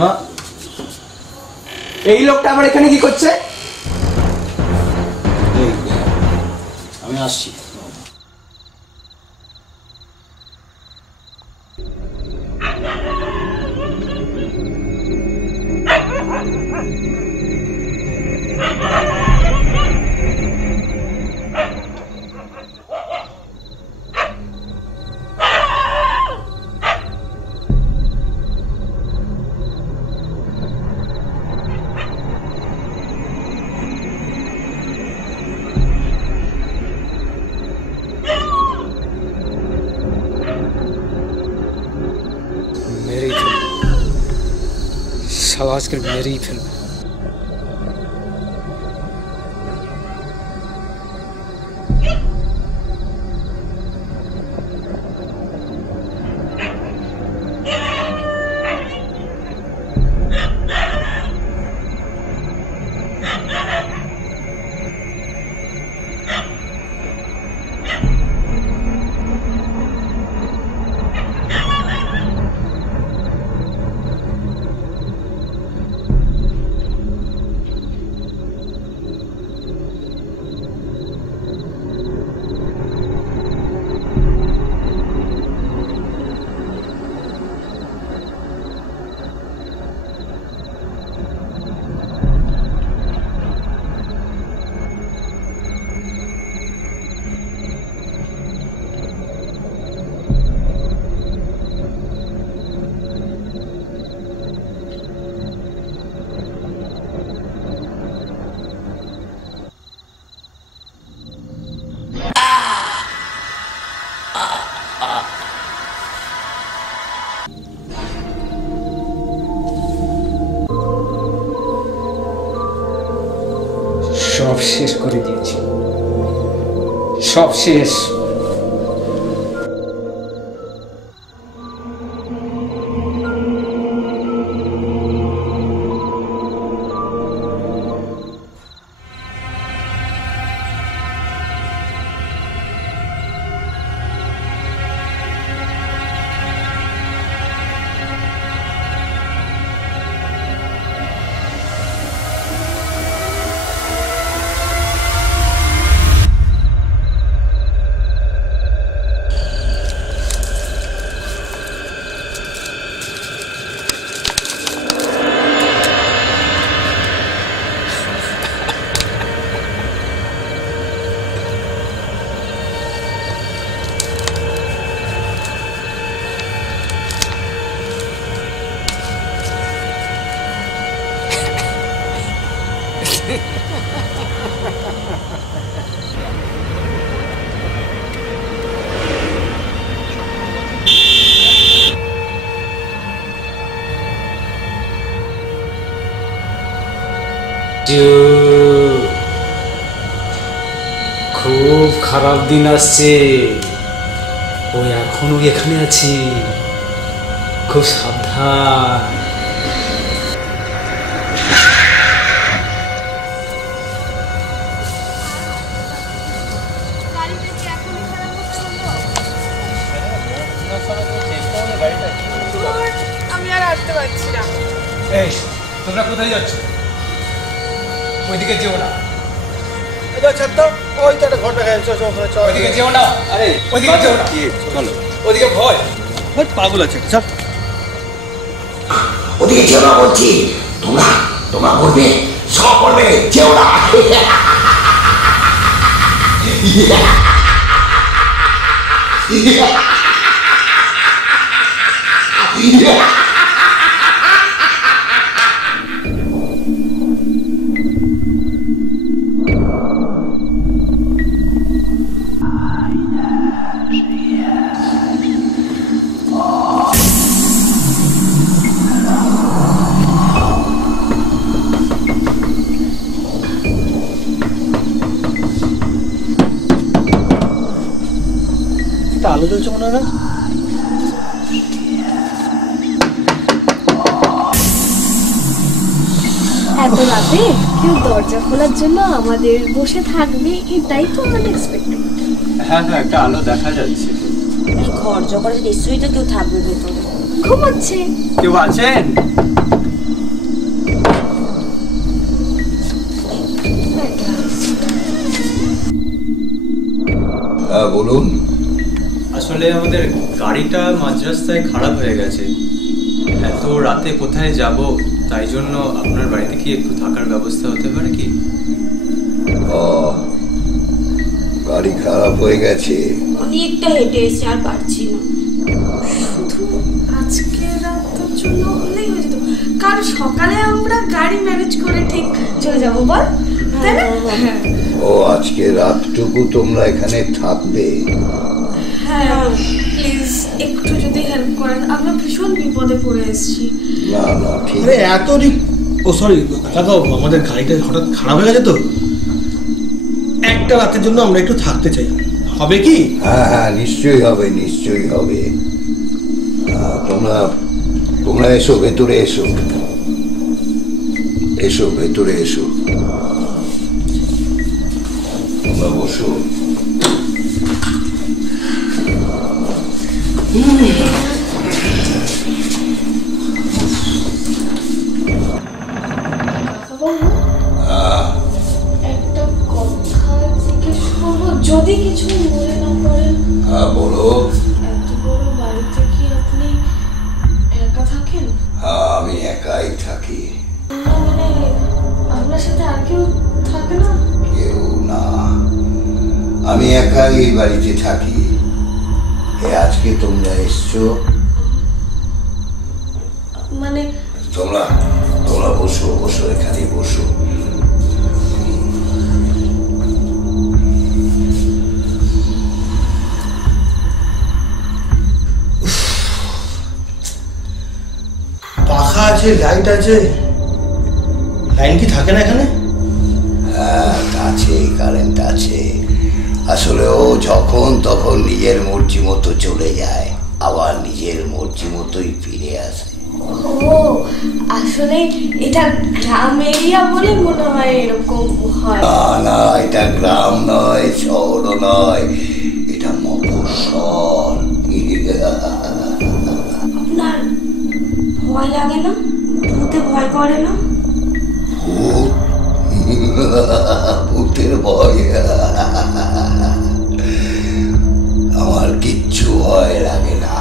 না, এই লোকটা আবার এখানে কি করছে? আমি আসছি। आजकल मेरी फिल्म সব শেষ করে দিয়েছি, সব শেষ। খুব খারাপ দিন আসছে, ও এখনো এখানে আছে, খুব সাবধান। পারছি না। এই তোমরা কোথায় যাচ্ছ? ওইদিকে যেও না, ওই তো একটা ঘর দেখা যাচ্ছে, ওইদিকে যেও না, আরে ওইদিকে যেও না, চলো, ওইদিকে ভয়। পাগল আছে সব। ওদিকে যেও না বলছি, তোমরা তোমরা বলবে, সব বলবে যেও না। আলো জ্বলছে মনে হয় না? এত রাতে কেউ দরজা খোলার জন্য আমাদের বসে থাকবে, এটাই তো আনএক্সপেক্টেড। হ্যাঁ হ্যাঁ, একটা আলো দেখা যাচ্ছে। ঘর জগরে নিশ্চয়ই তো কেউ থাকবে ভেতরে। ঘুমাচ্ছে। কেউ আছেন? হ্যাঁ বলুন। আসলে আমাদের গাড়িটা মাঝ রাস্তায় খারাপ হয়ে গেছে, এত রাতে কোথায় যাব, তাই জন্য আপনার বাড়িতে কি একটু থাকার ব্যবস্থা হতে পারে কি? ও, গাড়ি খারাপ হয়ে গেছে। অনেকটা হেঁটে এসে আর পারছি না। শুধু আজকে রাতের জন্য হলেই হয়ে যেত, কাল সকালে আমরা গাড়ি ম্যানেজ করে ঠিক চলে যাবো, বল তাই না? ও, আজকে রাতটুকু তোমরা এখানে থাকবে? হ্যাঁ প্লিজ একটু যদি হেল্প করেন, আমরা ভীষণ বিপদে পড়ে এসেছি। না না, ঠিক আরে এত ও সরি কাকা, আমাদের গাড়িটা হঠাৎ খারাপ হয়ে গেছে তো, একটা রাতের জন্য আমরা একটু থাকতে চাই, হবে কি? হ্যাঁ হ্যাঁ, নিশ্চয়ই হবে, নিশ্চয়ই হবে। তোমরা তোমরা এসো, ভেতরে এসো, এসো ভেতরে এসো, তোমরা বসো। একটা কথা জিজ্ঞেস করবো, যদি কিছু মনে না করেন। হ্যাঁ বলো। এত বড় বাড়িতে কি আপনি একা থাকেন? হ্যাঁ, আমি একাই থাকি। না মানে আপনার সাথে আর কেউ থাকে না? কেউ না, আমি একাই এই বাড়িতে থাকি। আজকে তোমরা এসছো, মানে তোমরা তোমরা বসো, বসো, এখানে বসো। পাখা আছে, লাইট আছে, লাইন কি থাকে না এখানে? হ্যাঁ আছে, কারেন্ট আছে। আসলে ও যখন তখন নিজের মর্জি মতো চলে যায়, আবার নিজের মর্জি মতোই ফিরে আসে। ও আসলে এটা গ্রাম এরিয়া বলে মনে হয় এরকম হয়। না না, এটা গ্রাম নয়, শহরও নয়, এটা মফস্বল। আপনার ভয় লাগে না? ভূতে ভয় করে না? ভূত? ভূতের ভয়? আমার কিচ্ছু ভয় লাগে না,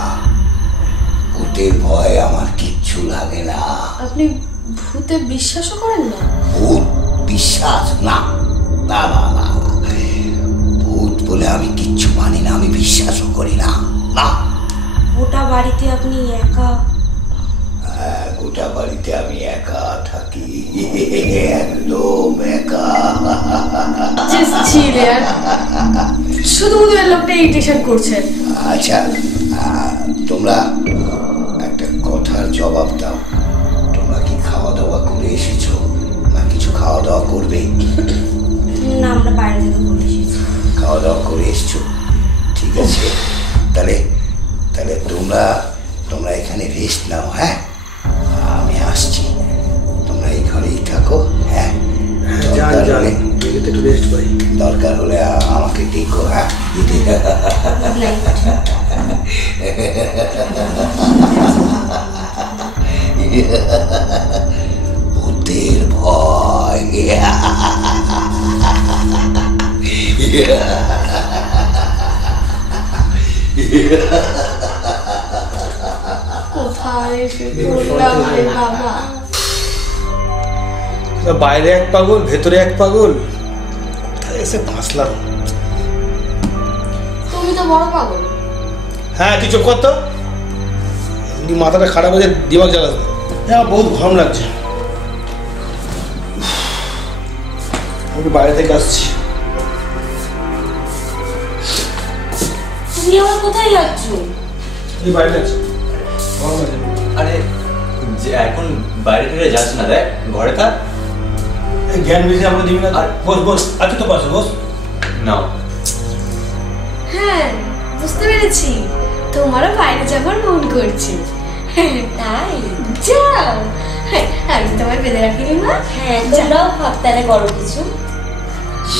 ভূতের ভয় আমার কিচ্ছু লাগে না। আপনি ভূতে বিশ্বাসও করেন না? ভূত বিশ্বাস? না না না না, ভূত বলে আমি কিচ্ছু মানি না, আমি বিশ্বাসও করি না। না, গোটা বাড়িতে আপনি একা? হ্যাঁ, গোটা বাড়িতে আমি একা থাকি, একদম একা। জাস্ট চিল यार, শুধু ওই লোকটা ইরিটেশন করছে। আচ্ছা, তোমরা একটা কথার জবাব দাও, তোমরা কি খাওয়া দাওয়া করে এসেছো, না কিছু খাওয়া দাওয়া করবে? না, আমরা বাইরে থেকে ঘুরে এসেছি। খাওয়া দাওয়া করে এসছো, ঠিক আছে। তাহলে তাহলে তোমরা তোমরা এখানে রেস্ট নাও। হ্যাঁ, আমি আসছি, তোমরা এই ঘরেই থাকো। হ্যাঁ, একটু রেস্ট পাই। দরকার হলে আমাকে দেখো। হ্যাঁ, Good night. ভূতের ভয়। কোথায় এসে পড়লাম রে বাবা। বাইরে এক পাগল, ভেতরে এক পাগল, কোথায় এসে ফাঁসলাম। তুমি তো বড় পাগল। হ্যাঁ তুই চুপ কর তো, এমনি মাথাটা খারাপ হয়ে দিমাগ জ্বালাস না। হ্যাঁ বহুত গরম লাগছে, আমি বাইরে থেকে আসছি। তুমি আবার কোথায় যাচ্ছ? তুই বাইরে আছিস? আরে যে এখন বাইরে থেকে যাস না, দেখ ঘরে থাক। এই জ্ঞান বেশি আমাকে দিবি না। বস বস, আচ্ছা তো পাশে বস। নাও। হ্যাঁ বুঝতে পেরেছি, তোমারও বাইরে যাবার মন করছে। তাই যাও, আমি তোমায় বেঁধে রাখিনি মা। হ্যাঁ, তোমরাও ভাবতারে করো কিছু।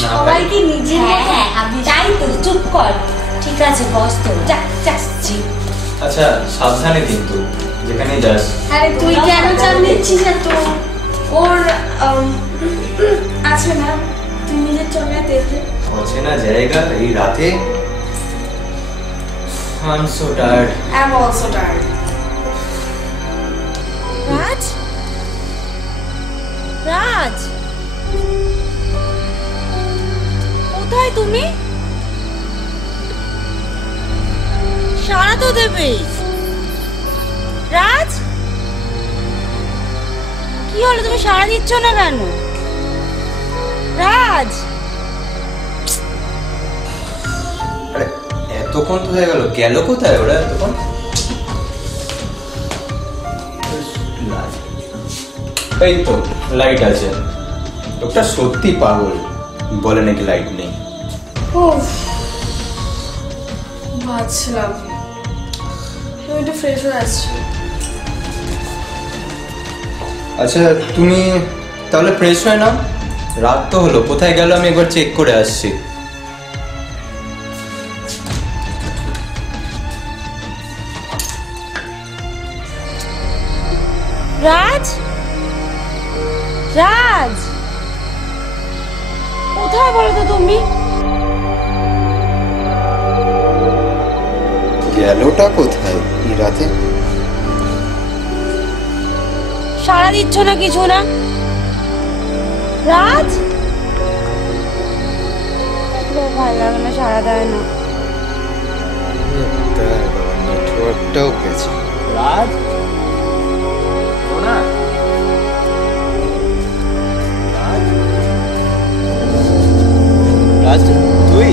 সবাইকে নিজের হ্যাঁ মতো হ্যাঁ, আমি তাই তো, চুপ কর। ঠিক আছে বস তো, যাচ্ছি। আচ্ছা সাবধানে কিন্তু, যেখানে যাস। আরে তুই কেন চাপ নিচ্ছিস এত? ওর আছে না, তুই নিজের চোখে দেখে। অচেনা জায়গা এই রাতে। I'm so tired. I'm also tired. রাজ, রাজ, কোথায় তুমি? সাড়া তো দেবে। রাজ, কি হলো, তুমি সাড়া দিচ্ছ না কেন? রাজ, আরে এতক্ষণ তো হয়ে গেল, গেল কোথায় ওরা এতক্ষণ? এই তো লাইট আছে। লোকটা সত্যি পাগল, বলে নাকি লাইট নেই। উফ, ভাবছিলাম আমি একটু ফ্রেশ হয়ে আসছি। আচ্ছা তুমি তাহলে ফ্রেশ হয় না, রাত তো হলো। কোথায় গেল আমি একবার চেক করে আসছি। রাজ, রাজ, কোথায় বলো তো তুমি? গেলটা কোথায় এই রাতে? সাড়া দিচ্ছ না কিছু না? রাজ, ভালো লাগে না, সাড়া দেয় না। নেটওয়ার্কটাও গেছে। রাজ, সোনা, রাজ তুই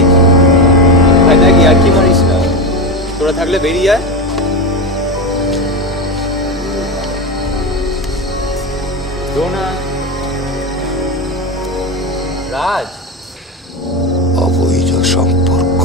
ভাই দেখ, আর কি মারিস না, তোরা থাকলে বেরিয়ে আয়। সোনা, রাজ, অবৈধ সম্পর্ক।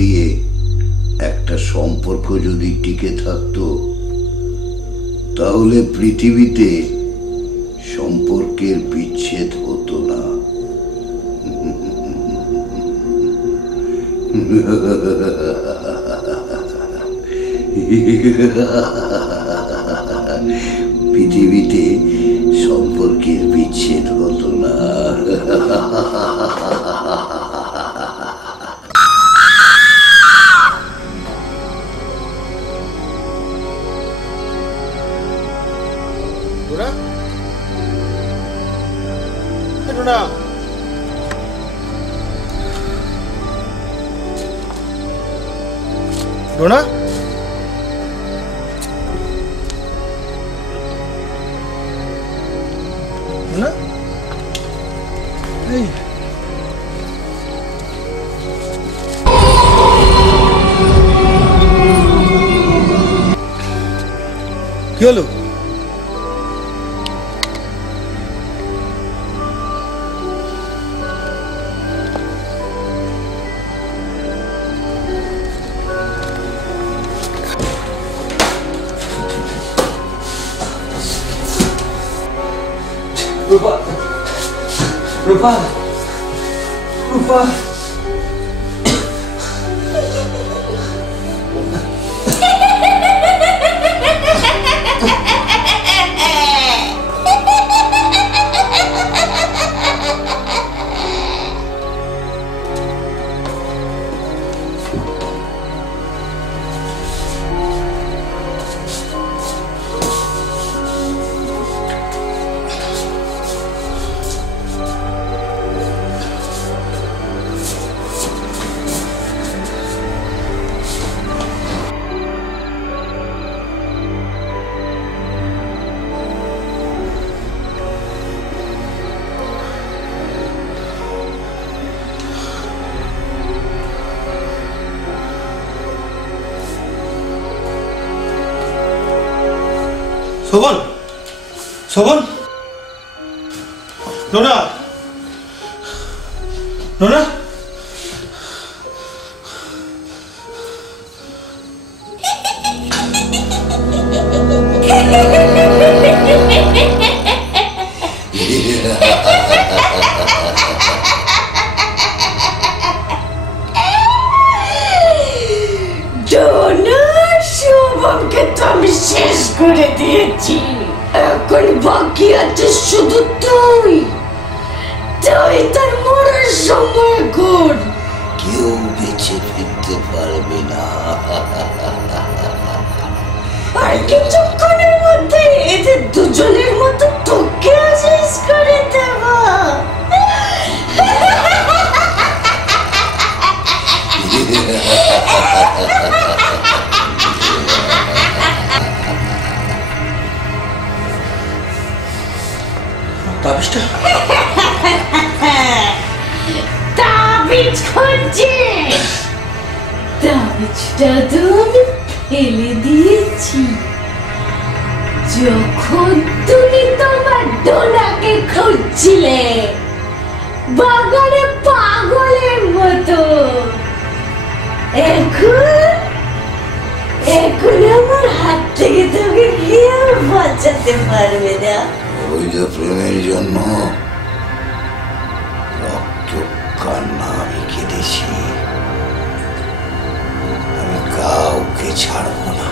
দিয়ে একটা সম্পর্ক যদি টিকে থাকতো, তাহলে পৃথিবীতে সম্পর্কের বিচ্ছেদ হতো না। পৃথিবীতে সম্পর্কের বিচ্ছেদ হতো না। ডোনা, ডোনা, এই কি হলো? রূপা, রূপা, রূপা। শোভন, শোভন, ডোনা, ডোনা, শুভমকে তো আমি শেষ করে দিয়েছি। এখন বাকি আছে শুধু তুই। তুই তার মরার সময় কর। কেউ বেঁচে ফিরতে পারবে না। আর কিছুক্ষণের মধ্যে এদের দুজনের মতো তোকে শেষ করে দেব। তাবিজটা তাবিজ খুঁজছিস? তাবিজটা তো আমি ফেলে দিয়েছি যখন তুমি তোমার ডোনাকে খুঁজছিলে বাগানে পাগলের মতো। এখন আমার হাত থেকে তোকে কেউ বাঁচাতে পারবে না। অবৈধ প্রেমের জন্য রক্ত কান্না আমি কেঁদেছি। আমি কাউকে ছাড়বো না।